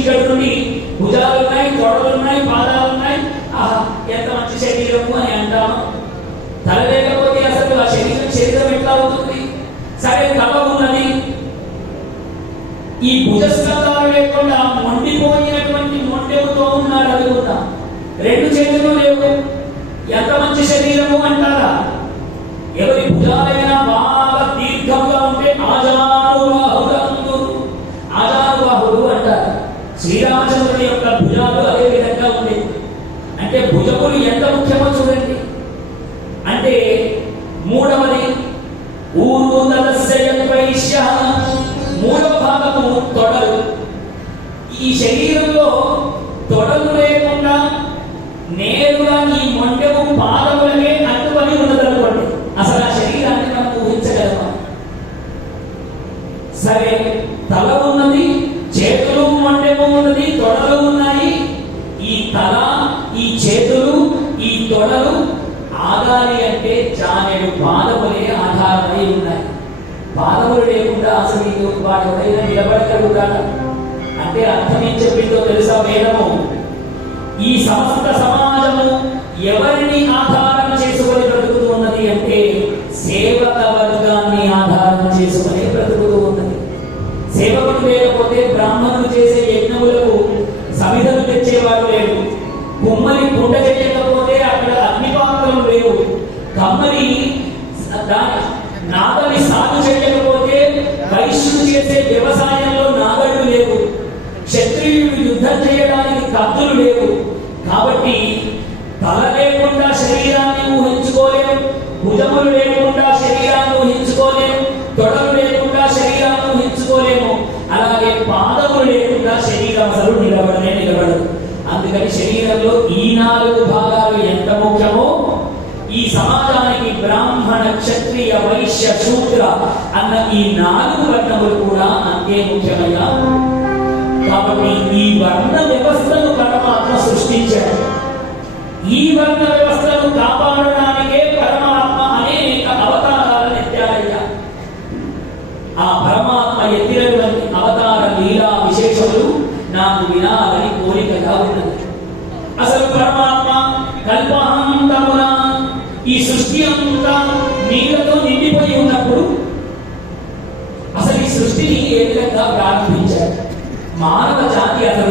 ఇక్కడి నుండి భుజాలు ఉన్నాయి తొడలు ఉన్నాయి పాదాలు ఉన్నాయి ఆహా ఎంత మంచి శరీరము అని అంటాము తల లేకపోతే అసలు ఆ శరీరం శరీరం ఎట్లా అవుతుంది? సరే తల ఉన్నది ఈ భుజస్కంధాలు లేకుండా మొండిపోయినటువంటి మొండెముతో ఉన్నాడు అనుకుందాం రెండు చేతులు లేవు. ఎంత మంచి శరీరము అంటారా? ఎవరి భుజాలైనా బాగా దీర్ఘంగా ఉంటే ఆజానుబాహుడు అందురు ఆజానుబాహుడు అంటారు. శ్రీరామచంద్రుని యొక్క భుజాలు అదే విధంగా ఉంది. అంటే భుజములు ఎంత ముఖ్యమో చూడండి. అంటే మూడవది ఊరు మూడవ భాగము తొడలు. ఈ శరీరంలో తొడలు లేకుండా నేరుగా ఈ మొండెము పాదములనే అడ్డుపడి ఉన్నదనుకోండి అసలు ఆ శరీరాన్ని మనం ఊహించగలమా? సరే తల ఉన్నది చేతులు మండపం ఉన్నది తొడలు ఉన్నాయి. ఈ తల ఈ చేతులు ఈ తొడలు ఆగాలి అంటే జానెడు పాదములే ఆధారమై ఉన్నాయి. పాదములు లేకుండా అసలు ఈ వాడు ఎవరైనా నిలబడగలుగుతాడా అంటే అర్థం ఏం చెప్పిందో తెలుసా వేదము ఈ సమస్త సమాజము ఎవరిని ఆధారం బ్రాహ్మణులు చేసే యజ్ఞములకు సమిధలు తెచ్చేవారు లేడు. కుమ్మరి పూట చేయకపోతే అక్కడ అగ్నిపాత్రలు లేవు. కమ్మరి నాగలి సాగు చేయకపోతే వైశ్యుడు చేసే వ్యవసాయంలో నాగళ్ళు లేవు. క్షత్రియుడు యుద్ధం చేయడానికి కత్తులు లేవు. కాబట్టి తల లేకుండా శరీరాన్ని ఊహించుకోలేము భుజములు లేకుండా పాదము లేకుండా శరీరం అసలు నిలబడనే నిలబడదు. అందుకని శరీరంలో ఈ నాలుగు భాగాలు ఎంత ముఖ్యమో ఈ సమాజానికి బ్రాహ్మణ క్షత్రియ వైశ్య శూద్ర అన్న ఈ నాలుగు వర్ణములు కూడా అంతే ముఖ్యమైన కాబట్టి ఈ వర్ణ వ్యవస్థను పరమాత్మ సృష్టించాడు. ఈ వర్ణ వ్యవస్థను కాపాడడానికే పరమాత్మ అనేక అవతారాలను ఎత్తారయ్యా ఆ పరమాత్మ ఎత్తిన నాకు వినాలని కోరికగా ఉన్నది అసలు పరమాత్మ కల్పాంతమున ఈ సృష్టి అంతా నీళ్ళతో నిండిపోయి ఉన్నప్పుడు అసలు ఈ సృష్టిని ఏ విధంగా ప్రారంభించారు? మానవ జాతి అతను